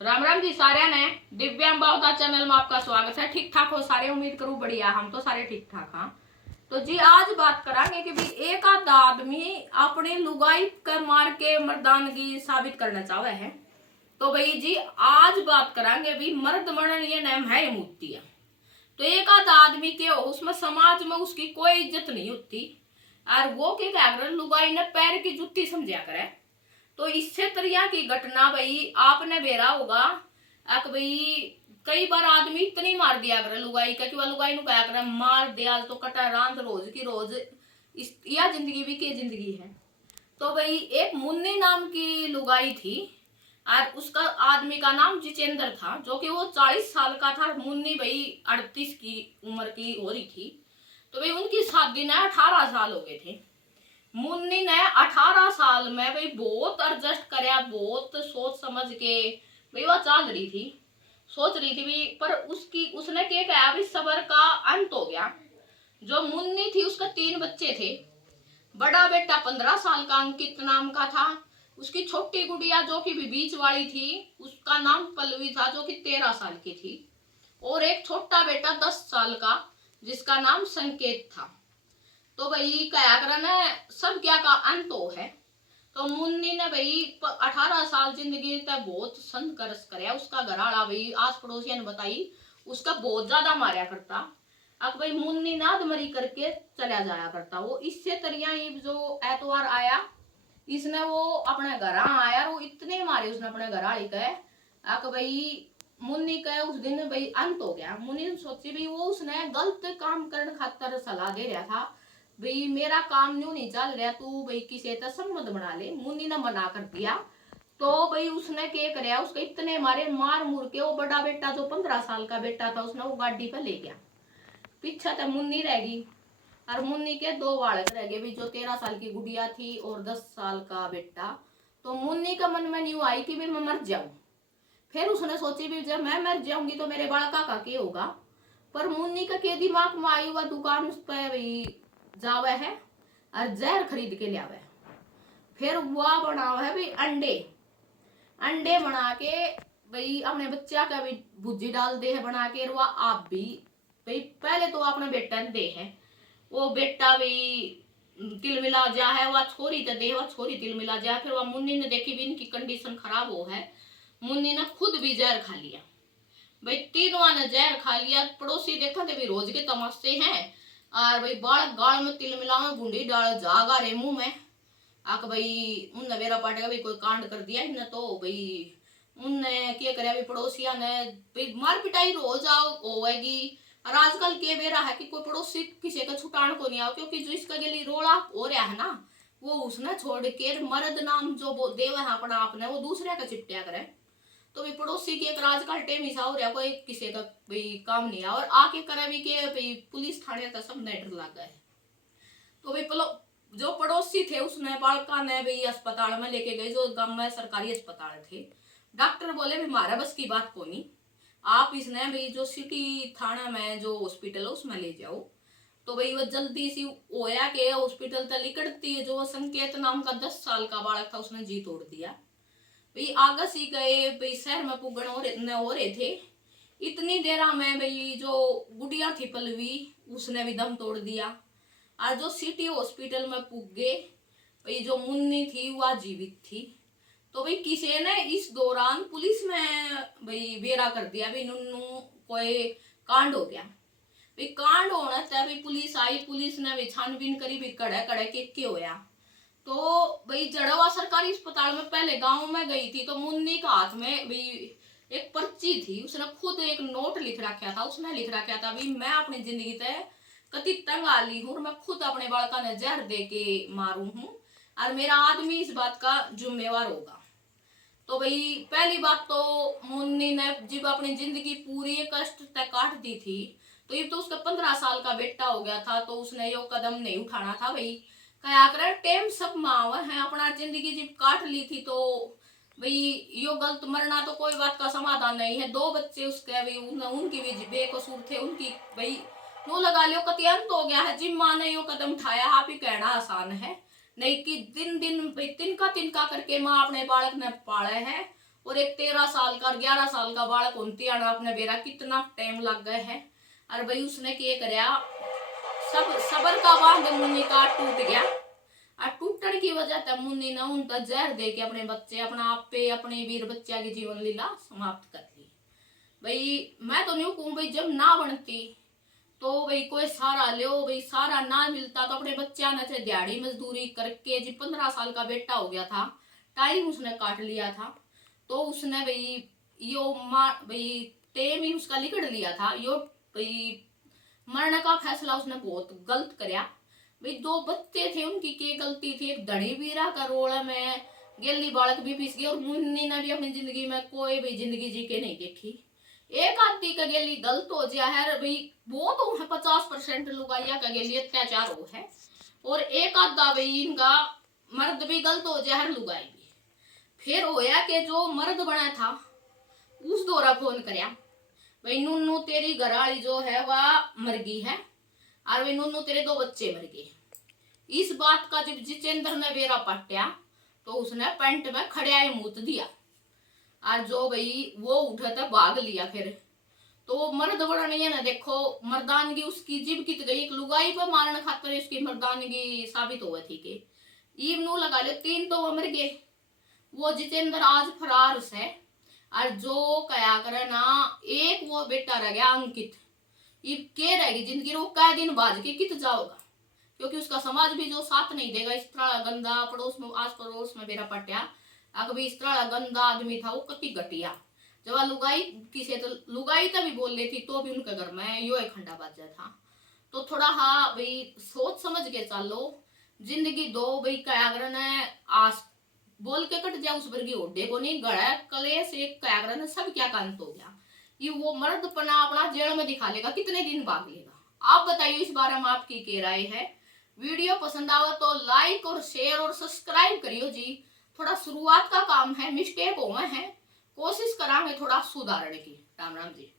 राम राम जी सारे ने दिव्यांग बावता चैनल में आपका स्वागत है। ठीक ठाक हो सारे, उम्मीद करूं बढ़िया। हम तो सारे ठीक ठाक हाँ। तो जी आज बात करांगे कि भी एक आधा आदमी अपनी लुगाई कर मार के मर्दानगी साबित करना चाहे है। तो भाई जी आज बात करांगे भी मर्द मरण ये नाम है ये मूर्ति है। तो एक आधा आदमी के उसमें समाज में उसकी कोई इज्जत नहीं होती और वो क्या कर लुगाई ने पैर की जुत्ती समझा करे। तो इससे तरह की घटना भाई आपने बेरा होगा अक भाई कई बार आदमी इतनी मार दिया करे लुगाई का कि वह लुगाई नु क्या करे मार दिया तो कटा रांत रोज की रोज इस यह जिंदगी भी के जिंदगी है। तो भाई एक मुन्नी नाम की लुगाई थी और उसका आदमी का नाम जितेंद्र था, जो कि वो 40 साल का था। मुन्नी भाई 38 की उम्र की हो रही थी। तो भाई उनकी शादी ना 18 साल हो गए थे। मुन्नी ने 18 साल में भाई बहुत एडजस्ट करया, बहुत सोच समझ के भाई वह चल रही थी, सोच रही थी भी। पर उसने क्या कहा भाई सबर का अंत हो गया। जो मुन्नी थी उसका 3 बच्चे थे। बड़ा बेटा 15 साल का अंकित नाम का था। उसकी छोटी गुड़िया जो कि भी बीच वाली थी उसका नाम पल्लवी था, जो कि 13 साल की थी। और एक छोटा बेटा 10 साल का जिसका नाम संकेत था। तो भाई क्या करना सब क्या का अंत हो है। तो मुन्नी ने भाई 18 साल जिंदगी तक बहुत संघर्ष कराया। उसका घरवाला भाई आस पड़ोसियों ने बताई उसका बहुत ज्यादा मारा करता। अब भाई मुन्नी नाद मरी करके चला जाया करता। वो इससे तरिया जो एतवार आया इसने वो अपने घर आया और वो इतने मारे उसने अपने घर वाली कहे अक भाई मुन्नी कहे उस दिन भाई अंत हो गया। मुन्नी ने सोची भाई वो उसने गलत काम करने खातर सलाह दे रहा था भाई मेरा काम न्यू नहीं चल रहा, तू भाई किसी तरह संबंध बना ले। मुन्नी ने मना कर दिया। तो भाई उसने क्या कराया उसके इतने मारे मार मुर के वो बड़ा बेटा जो 15 साल का बेटा था उसने वो गाड़ी पे ले गया। पीछे तो मुन्नी रह गई और मुन्नी के 2 बालक रह गए भी, जो 13 साल की गुड़िया थी और 10 साल का बेटा। तो मुन्नी का मन में न्यू आई कि भी मैं मर जाऊं। फिर उसने सोची भी जब मैं मर जाऊंगी तो मेरे बालका का क्या होगा। पर मुन्नी का के दिमाग में आई हुआ दुकान उस पर भाई जावे है और जहर खरीद के लियावे। फिर वह बनावा है भाई अंडे अंडे बना के भाई अपने बच्चा का भी भुजी डाल दे है बना के। वह आप भी भाई पहले तो अपने बेटा ने दे है। वो बेटा भी तिल मिला जा है, वह छोरी तो दे, वह छोरी तिल मिला जा। फिर वह मुन्नी ने देखी भी इनकी कंडीशन खराब हो है। मुन्नी ने खुद भी जहर खा लिया भाई। तीनों ने जहर खा लिया। पड़ोसी देखा थे भी रोज के तमाशे हैं और भाई बालक गाल में तिल मिला में बूंदी डाल जागा रे मुंह में आक भाई उनने बेरा पाटेगा भाई कोई कांड कर दिया इनने। तो भाई उनने क्या करे भाई पड़ोसिया ने भाई मार पिटाई रोज आओ होगी। और आजकल के बेरा है कि कोई पड़ोसी किसी का छुटान को नहीं आओ, क्योंकि जो इसका गली रोड़ा हो रहा है ना वो उसने छोड़ के मर्द नाम जो देव है अपना आपने वो दूसरे का चिपटिया करे। तो भी पड़ोसी की एक आजकल टेम हिसा हो रहा कोई किसी का भाई काम नहीं है। और आके करे भी के भाई पुलिस थाने तक सब डर लगा है। तो भाई जो पड़ोसी थे उसने बालका ने भाई अस्पताल में लेके गए, जो गांव में सरकारी अस्पताल थे। डॉक्टर बोले भी हमारा बस की बात को नहीं, आप इसने भाई जो सिटी थाना में जो हॉस्पिटल है उसमें ले जाओ। तो भाई वो जल्दी सी होया के हॉस्पिटल तक लिकड़ती है। जो संकेत नाम का 10 साल का बालक था उसने जी तोड़ दिया भाई। आगे सी गए भाई शहर में पुगण हो रहे थे। इतनी देर में भाई जो गुड़िया थी पल्लवी उसने भी दम तोड़ दिया। और जो सिटी हॉस्पिटल में पुग गए भाई जो मुन्नी थी वह जीवित थी। तो भाई किसी ने इस दौरान पुलिस में भाई बेरा कर दिया भाई नुन्नू कोई कांड हो गया। भाई कांड होना था भाई पुलिस आई, पुलिस ने भी छानबीन करी भी कड़े कड़े के होया। तो भाई जड़वा सरकारी अस्पताल में पहले गांव में गई थी। तो मुन्नी का हाथ में भाई एक पर्ची थी, उसने खुद एक नोट लिख रखा था। उसने लिख रखा था भाई मैं अपनी जिंदगी तय कति तंग आली हूँ, मैं खुद अपने बालका ने जहर दे के मारू हूँ और मेरा आदमी इस बात का जिम्मेवार होगा। तो भाई पहली बात तो मुन्नी ने जब अपनी जिंदगी पूरी कष्ट तक काट दी थी तो ये तो उसका 15 साल का बेटा हो गया था। तो उसने यो कदम नहीं उठाना था भाई। क्या करे टेम सब माव है अपना जिंदगी जब काट ली थी। तो भाई यो गलत मरना तो कोई बात का समाधान नहीं है। 2 बच्चे उसके भाई उनकी भी बेकसूर थे उनकी भाई वो लगा लियो कति अंत हो गया है। जिम माँ ने यो कदम उठाया आप ही कहना आसान है नहीं कि दिन दिन भाई तिनका तिनका करके माँ अपने बालक ने पाले है और एक 13 साल का और 11 साल का बालक होती आना अपने बेरा कितना टाइम लग गए है। और भाई उसने क्या करया, सब सबर का बांध मुन्नी का टूट गया और टूटने की वजह से मुन्नी ने उनका जहर दे के अपने बच्चे अपना आप पे अपने वीर बच्चा की जीवन लीला समाप्त कर ली। भाई मैं तो नहीं कहूँ भाई जब ना बनती तो भाई कोई सहारा लो, भाई सहारा ना मिलता तो अपने बच्चा ने चाहे दिहाड़ी मजदूरी करके जी 15 साल का बेटा हो गया था, टाइम उसने काट लिया था, तो उसने भाई यो मार भाई टेम ही उसका लिखड़ लिया था यो भाई मरने का फैसला उसने बहुत गलत करया। भाई 2 बच्चे थे उनकी क्या गलती थी, एक धनी वीरा का रोल में गेली बालक भी पीस गई और मुन्नी ने भी अपनी जिंदगी में कोई भी जिंदगी जी के नहीं देखी। एक आदमी का गेली गलत हो जाए है भाई वो तो है 50% लुगाइया का गेली अत्याचार हो है और एक आधा भाई इनका मर्द भी गलत हो जाए हर लुगाई भी। फिर होया कि जो मर्द बना था उस दौरा फोन करया, भाई नुन्नू तेरी घरवाली जो है वह मर गई है और भाई नुन्नू तेरे 2 बच्चे मर गए। इस बात का जब जितेंद्र ने बेरा पट्या तो उसने पेंट में खड़िया मूत दिया और जो भाई वो उठा था भाग लिया। फिर तो मर्द बड़ा नहीं है ना, देखो मर्दानगी उसकी जिब कित गई, एक लुगाई पर मारने खातर उसकी मर्दानगी साबित हुआ थी कि ईव नू लगा ले 3 तो वो मर गए। वो जितेंद्र आज फरार से और जो कया करे ना एक वो बेटा रह गया अंकित, ये के रहेगी जिंदगी वो कै दिन बाज के कित जाओगा, क्योंकि उसका समाज भी जो साथ नहीं देगा। इस तरह गंदा पड़ोस में आस पड़ोस में मेरा पटिया अगर इस तरह गंदा आदमी था वो कति घटिया। जब लुगाई किसे तो लुगाई तभी बोल रही थी तो भी उनके घर में यो एक खंडा बाजा था। तो थोड़ा हाँ भाई सोच समझ के चलो, जिंदगी दो भाई कयाग्रन आस बोल के कट जाए उस वर्गी ओडे को नहीं गड़ा कले से कयाग्रन सब क्या कांत हो गया। ये वो मर्दपना अपना जेल में दिखा लेगा, कितने दिन भाग लेगा। आप बताइए इस बारे में आपकी क्या राय है। वीडियो पसंद आवा तो लाइक और शेयर और सब्सक्राइब करियो जी। थोड़ा शुरुआत का काम है, मिस्टेक हुए हैं, कोशिश करांगे थोड़ा सुधारने की। राम राम जी।